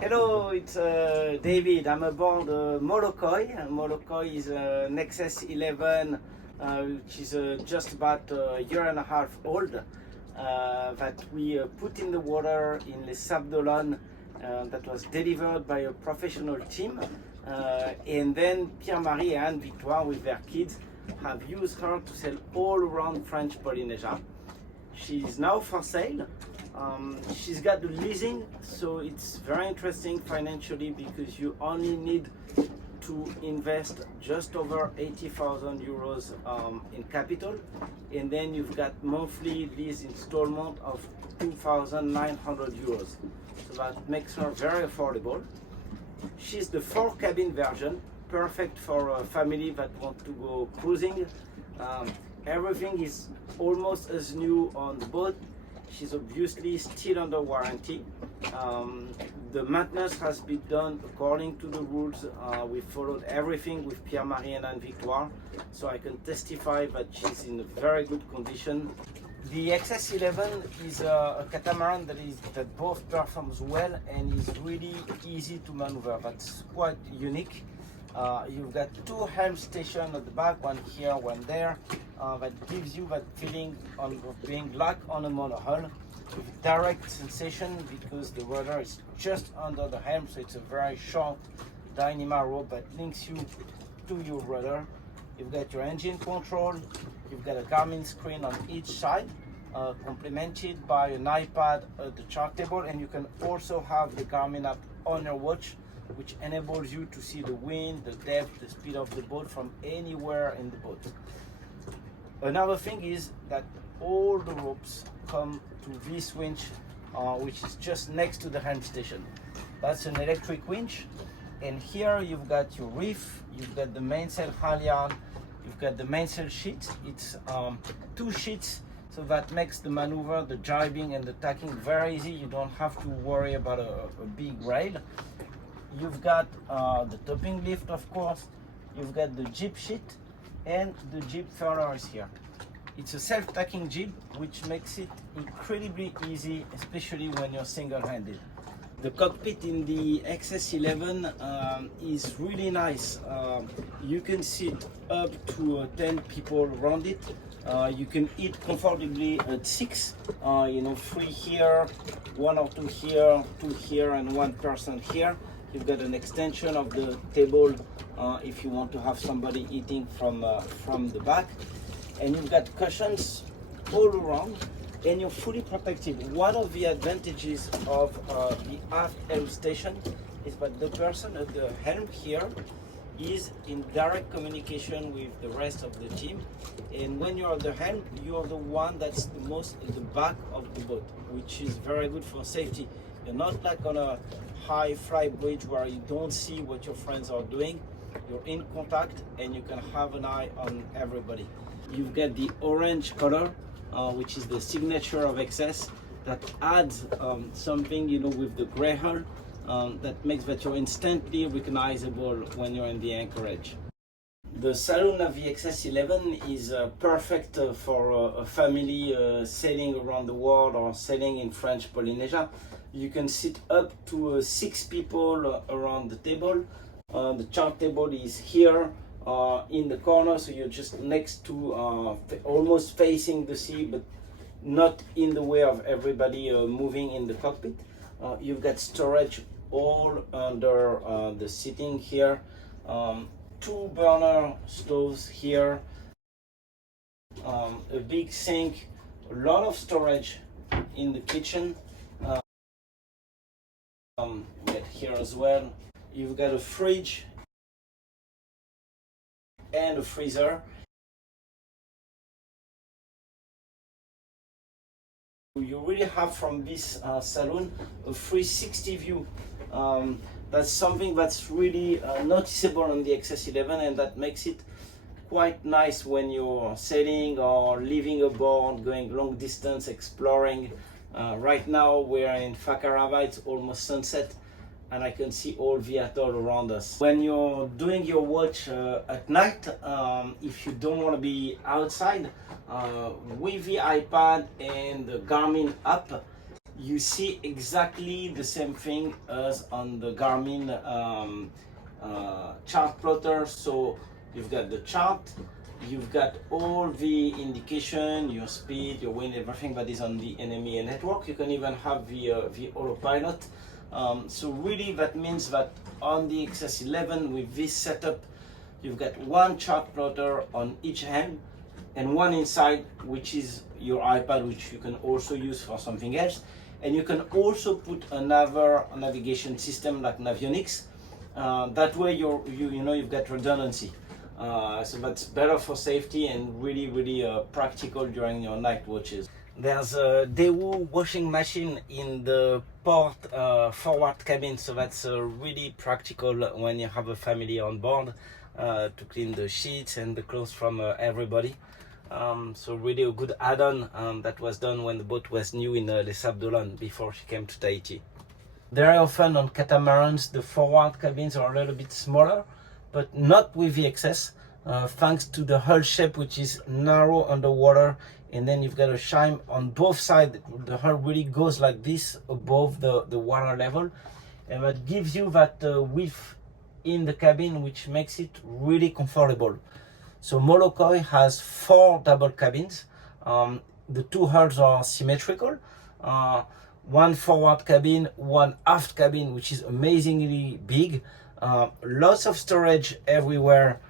Hello, it's David. I'm aboard Molokoi. Molokoi is an XS11 which is just about a year and a half old that we put in the water in Les Sables d'Olonne that was delivered by a professional team. And then Pierre-Marie and Victoire with their kids have used her to sail all around French Polynesia. She's now for sale. She's got the leasing, so it's very interesting financially because you only need to invest just over 80,000 euros in capital, and then you've got monthly lease installment of 2,900 euros. So that makes her very affordable. She's the 4-cabin version, perfect for a family that want to go cruising. Everything is almost as new on the boat. She's obviously still under warranty. The maintenance has been done according to the rules. We followed everything with Pierre-Marie and Victoire, so I can testify that she's in a very good condition. The XS11 is a catamaran that both performs well and is really easy to maneuver. That's quite unique. You've got 2 helm stations at the back, one here, one there. That gives you that feeling of being like on a monohull with direct sensation because the rudder is just under the helm, so it's a very short Dyneema rope that links you to your rudder. You've got your engine control, you've got a Garmin screen on each side, complemented by an iPad at the chart table, and you can also have the Garmin app on your watch, which enables you to see the wind, the depth, the speed of the boat from anywhere in the boat. Another thing is that all the ropes come to this winch, which is just next to the helm station. That's an electric winch, and here you've got your reef, you've got the mainsail halyard, you've got the mainsail sheet. It's 2 sheets, so that makes the maneuver, the jibing and the tacking very easy. You don't have to worry about a big rail. You've got the topping lift, of course. You've got the jib sheet, and the jib furler is here. It's a self-tacking jib, which makes it incredibly easy, especially when you're single-handed. The cockpit in the XS11 is really nice. You can sit up to 10 people around it. You can eat comfortably at 6, 3 here, 1 or 2 here, 2 here, and 1 person here. You've got an extension of the table if you want to have somebody eating from the back. And you've got cushions all around, and you're fully protected. One of the advantages of the aft helm station is that the person at the helm here is in direct communication with the rest of the team. And when you're at the helm, you're the one that's the most at the back of the boat, which is very good for safety. You're not like on a high fly bridge where you don't see what your friends are doing. You're in contact and you can have an eye on everybody. You've got the orange color, which is the signature of XS, that adds something, with the gray hull that makes that you're instantly recognizable when you're in the anchorage. The saloon of the XS11 is perfect for a family sailing around the world or sailing in French Polynesia. You can sit up to 6 people around the table. The chart table is here in the corner, so you're just next to, almost facing the sea, but not in the way of everybody moving in the cockpit. You've got storage all under the seating here. 2 burner stoves here, a big sink, a lot of storage in the kitchen. Get here as well. You've got a fridge and a freezer. You really have from this saloon a 360 view. That's something that's really noticeable on the XS11, and that makes it quite nice when you're sailing or living aboard, going long distance, exploring. Right now we're in Fakarava, it's almost sunset, and I can see all the atoll around us. When you're doing your watch at night, if you don't want to be outside, with the iPad and the Garmin app, you see exactly the same thing as on the Garmin chart plotter. So you've got the chart, you've got all the indication, your speed, your wind, everything that is on the NMEA network. You can even have the autopilot. So really that means that on the XS11 with this setup, you've got one chart plotter on each hand and one inside, which is your iPad, which you can also use for something else. And you can also put another navigation system like Navionics. That way you've got redundancy. So that's better for safety and really practical during your night watches. There's a Daewoo washing machine in the port forward cabin, so that's really practical when you have a family on board to clean the sheets and the clothes from everybody. So really a good add-on that was done when the boat was new in Les Sables before she came to Tahiti. Very often on catamarans the forward cabins are a little bit smaller, but not with the XS, thanks to the hull shape, which is narrow underwater, and then you've got a chime on both sides. The hull really goes like this above the water level, and that gives you that width in the cabin, which makes it really comfortable. So Molokoi has 4 double cabins. The 2 hulls are symmetrical. One forward cabin, one aft cabin, which is amazingly big. Lots of storage everywhere.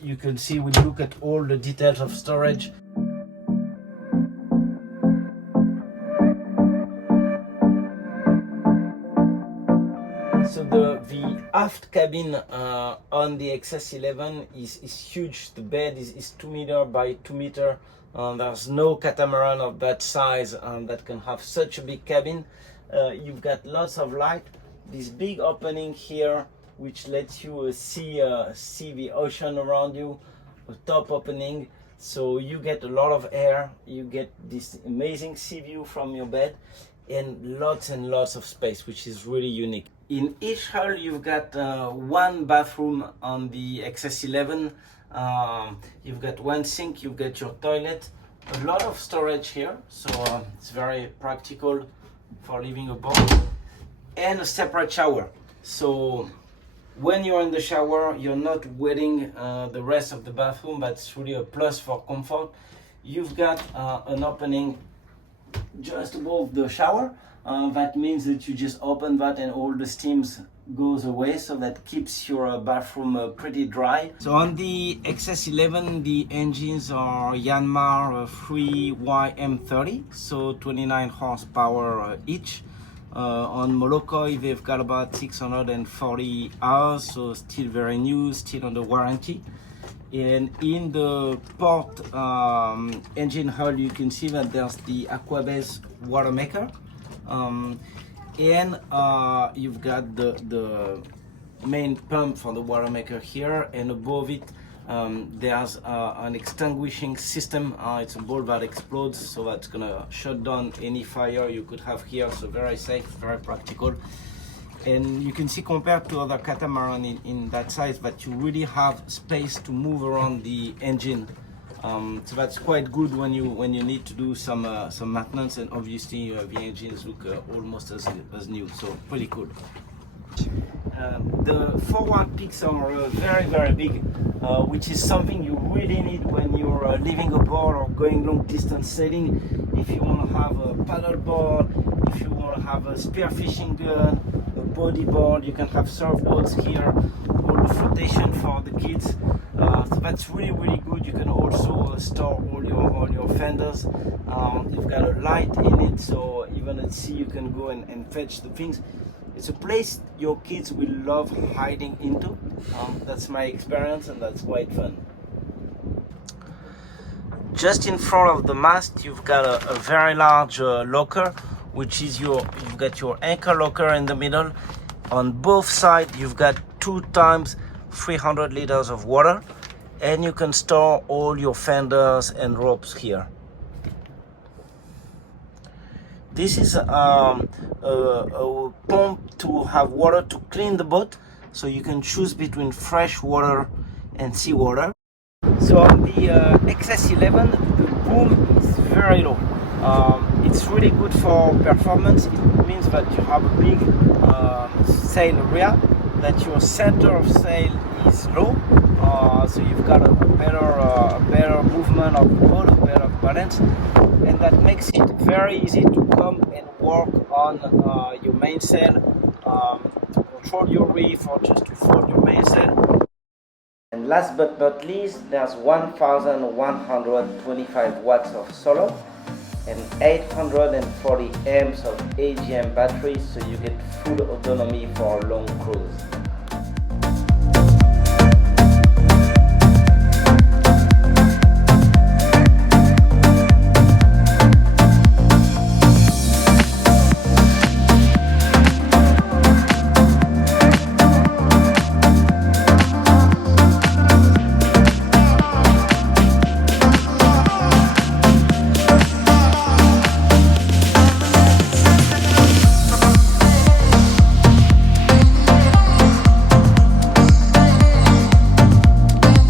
You can see when you look at all the details of storage. So the aft cabin on the XS11 is huge. The bed is 2 meter by 2 meter. There's no catamaran of that size that can have such a big cabin. You've got lots of light. This big opening here, which lets you see the ocean around you. A top opening, so you get a lot of air. You get this amazing sea view from your bed, and lots of space, which is really unique. In each hull you've got one bathroom on the XS11. You've got one sink, you've got your toilet, a lot of storage here, so it's very practical for living aboard, and a separate shower. So when you're in the shower, you're not wetting the rest of the bathroom. That's really a plus for comfort. You've got an opening just above the shower. That means that you just open that and all the steams goes away, so that keeps your bathroom pretty dry. So on the XS11 the engines are Yanmar 3YM30, so 29 horsepower each. On Molokoi they've got about 640 hours, so still very new, still under warranty. And in the port engine hull you can see that there's the Aquabase water maker. And you've got the main pump for the water maker here, and above it there's an extinguishing system. It's a ball that explodes, so that's gonna shut down any fire you could have here. So very safe, very practical. And you can see compared to other catamaran in that size that you really have space to move around the engine. So that's quite good when you need to do some maintenance, and obviously the engines look almost as new, so pretty cool. The forward peaks are very big, which is something you really need when you're living aboard or going long distance sailing. If you want to have a paddle board, if you want to have a spearfishing gun, a bodyboard, you can have surfboards here, all the flotation for the kids. So that's really good. You can also store all your fenders. You've got a light in it, so even at sea you can go and fetch the things. It's a place your kids will love hiding into. That's my experience, and that's quite fun. Just in front of the mast you've got a very large locker, which is you've got your anchor locker in the middle. On both sides you've got 2 times 300 liters of water, and you can store all your fenders and ropes here. This is a pump to have water to clean the boat, so you can choose between fresh water and seawater. So on the XS11 the boom is very low. It's really good for performance. It means that you have a big sail area, that your center of sail is low, so you've got a better movement of the boat, a better balance, and that makes it very easy to come and work on your mainsail, to control your reef or just to fold your mainsail. And last but not least, there's 1125 watts of solar and 840 amps of AGM batteries, so you get full autonomy for a long cruise.